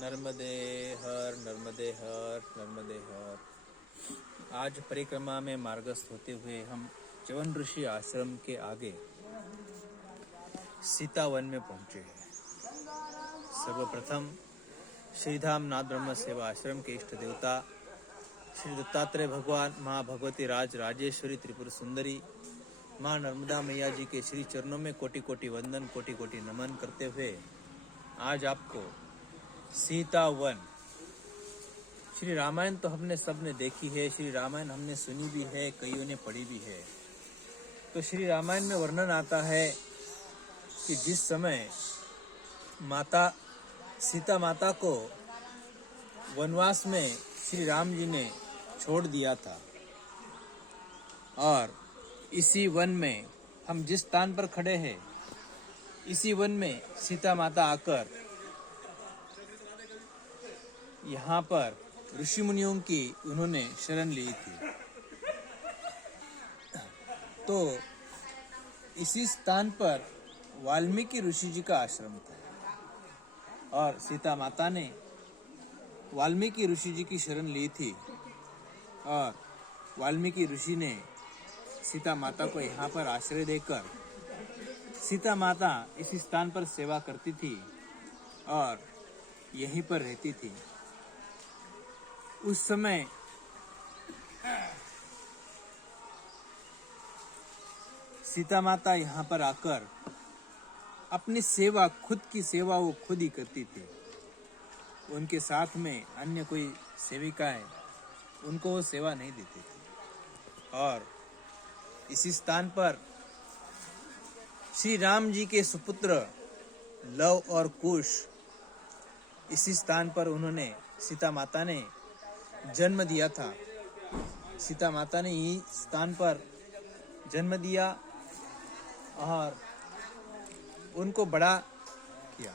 नर्मदे हर नर्मदे हर नर्मदे हर। आज परिक्रमा में मार्गस्थ होते हुए हम च्यवन ऋषि आश्रम के आगे सीतावन में पहुंचे हैं। सर्वप्रथम श्रीधाम नाथ ब्रह्म सेवा आश्रम के इष्ट देवता श्री दत्तात्रेय भगवान, माँ भगवती राज राजेश्वरी त्रिपुर सुंदरी, माँ नर्मदा मैया जी के श्री चरणों में कोटि कोटि वंदन, कोटि कोटि नमन करते हुए आज आपको सीता वन, श्री रामायण तो हमने सबने देखी है, श्री रामायण हमने सुनी भी है, कईयों ने पढ़ी भी है। तो श्री रामायण में वर्णन आता है कि जिस समय माता सीता माता को वनवास में श्री राम जी ने छोड़ दिया था और इसी वन में हम जिस स्थान पर खड़े हैं, इसी वन में सीता माता आकर यहाँ पर ऋषि मुनियों की उन्होंने शरण ली थी। तो इसी स्थान पर वाल्मीकि ऋषि जी का आश्रम था और सीता माता ने वाल्मीकि ऋषि जी की शरण ली थी और वाल्मीकि ऋषि ने सीता माता को यहाँ पर आश्रय देकर सीता माता इसी स्थान पर सेवा करती थी और यहीं पर रहती थी। उस समय सीता माता यहाँ पर आकर अपनी सेवा, खुद की सेवा वो खुद ही करती थी। उनके साथ में अन्य कोई सेविकाएं उनको वो सेवा नहीं देती थी। और इसी स्थान पर श्री राम जी के सुपुत्र लव और कुश, इसी स्थान पर उन्होंने सीता माता ने जन्म दिया था। सीता माता ने इस स्थान पर जन्म दिया और उनको बड़ा किया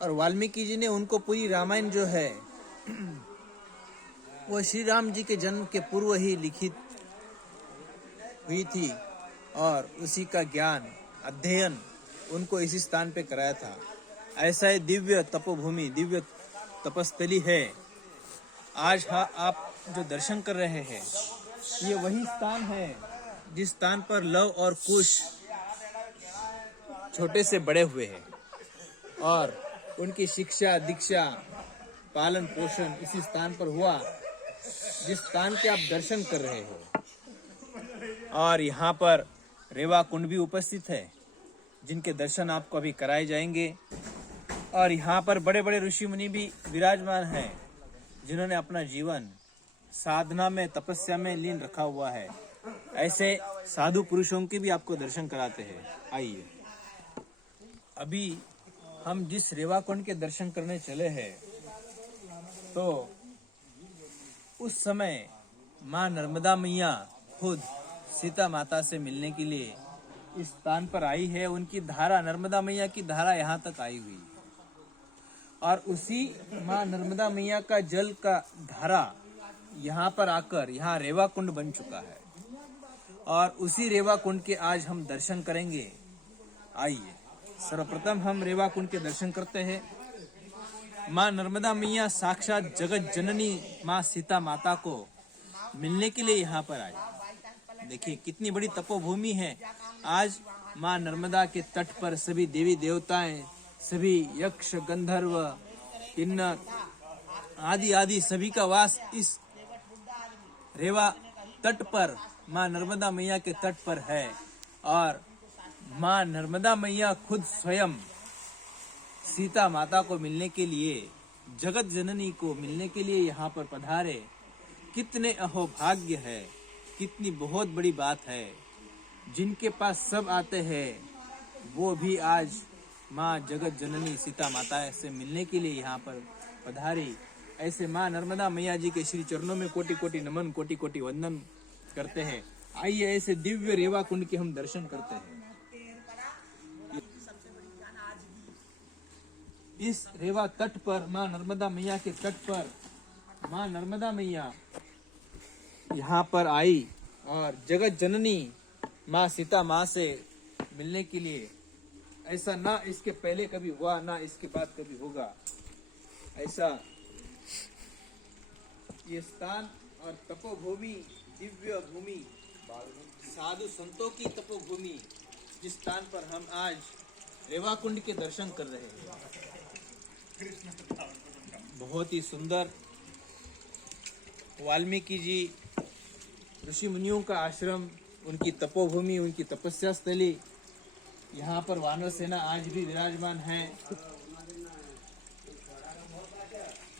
और वाल्मीकि जी ने उनको पूरी रामायण जो है वो श्री राम जी के जन्म के पूर्व ही लिखित हुई थी और उसी का ज्ञान अध्ययन उनको इसी स्थान पे कराया था। ऐसा ही दिव्य तपोभूमि, दिव्य तपस्थली है। आज आप जो दर्शन कर रहे हैं, ये वही स्थान है जिस स्थान पर लव और कुश छोटे से बड़े हुए हैं और उनकी शिक्षा, दीक्षा, पालन पोषण इसी स्थान पर हुआ जिस स्थान के आप दर्शन कर रहे हो। और यहाँ पर रेवा कुंड भी उपस्थित है जिनके दर्शन आपको अभी कराए जाएंगे। और यहाँ पर बड़े बड़े ऋषि मुनि भी विराजमान हैं जिन्होंने अपना जीवन साधना में, तपस्या में लीन रखा हुआ है। ऐसे साधु पुरुषों के भी आपको दर्शन कराते हैं। आइए, अभी हम जिस रेवा कुंड के दर्शन करने चले हैं, तो उस समय माँ नर्मदा मैया खुद सीता माता से मिलने के लिए इस स्थान पर आई है। उनकी धारा, नर्मदा मैया की धारा यहाँ तक आई हुई है और उसी माँ नर्मदा मैया का जल का धारा यहाँ पर आकर यहाँ रेवा कुंड बन चुका है और उसी रेवा कुंड के आज हम दर्शन करेंगे। आइए, सर्वप्रथम हम रेवा कुंड के दर्शन करते हैं। माँ नर्मदा मैया साक्षात जगत जननी माँ सीता माता को मिलने के लिए यहाँ पर आई। देखिए कितनी बड़ी तपोभूमि है। आज माँ नर्मदा के तट पर सभी देवी देवताएं, सभी यक्ष, गंधर्व, किन्नर आदि आदि सभी का वास इस रेवा तट पर, माँ नर्मदा मैया के तट पर है। और माँ नर्मदा मैया खुद स्वयं सीता माता को मिलने के लिए, जगत जननी को मिलने के लिए यहाँ पर पधारे। कितने अहोभाग्य है, कितनी बहुत बड़ी बात है। जिनके पास सब आते हैं वो भी आज माँ जगत जननी सीता माता से मिलने के लिए यहाँ पर पधारी। ऐसे माँ नर्मदा मैया जी के श्री चरणों में कोटि कोटि नमन, कोटि कोटि वंदन करते हैं। आइए, ऐसे दिव्य रेवा कुंड के हम दर्शन करते हैं। इस रेवा तट पर, माँ नर्मदा मैया के तट पर माँ नर्मदा मैया यहाँ पर आई और जगत जननी माँ सीता माँ से मिलने के लिए। ऐसा ना इसके पहले कभी हुआ, ना इसके बाद कभी होगा। ऐसा ये स्थान और तपोभूमि, दिव्य भूमि, साधु संतों की तपोभूमि, जिस स्थान पर हम आज रेवा कुंड के दर्शन कर रहे हैं, बहुत ही सुंदर वाल्मीकि जी ऋषि मुनियों का आश्रम, उनकी तपोभूमि, उनकी तपस्या स्थली, यहाँ पर वानर सेना आज भी विराजमान है।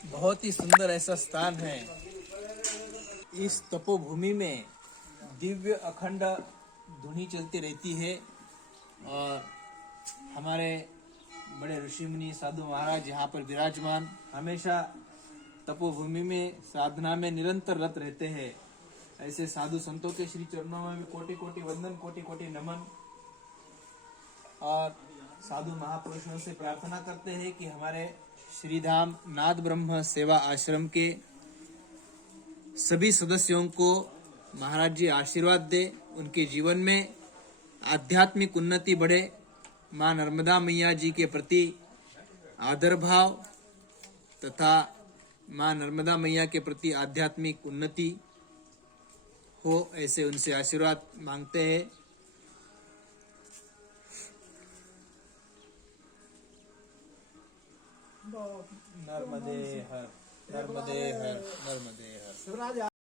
बहुत ही सुंदर ऐसा स्थान है। इस तपोभूमि में दिव्य अखंड धुनी चलती रहती है और हमारे बड़े ऋषि मुनि साधु महाराज यहाँ पर विराजमान हमेशा तपोभूमि में साधना में निरंतर रत रहते हैं। ऐसे साधु संतों के श्री चरणों में भी कोटि कोटि वंदन, कोटि कोटि नमन। और साधु महापुरुषों से प्रार्थना करते हैं कि हमारे श्रीधाम नाद ब्रह्म सेवा आश्रम के सभी सदस्यों को महाराज जी आशीर्वाद दे, उनके जीवन में आध्यात्मिक उन्नति बढ़े, माँ नर्मदा मैया जी के प्रति आदर भाव तथा माँ नर्मदा मैया के प्रति आध्यात्मिक उन्नति हो, ऐसे उनसे आशीर्वाद मांगते हैं। नर्मदे हर, नर्मदे हर, नर्मदे हर।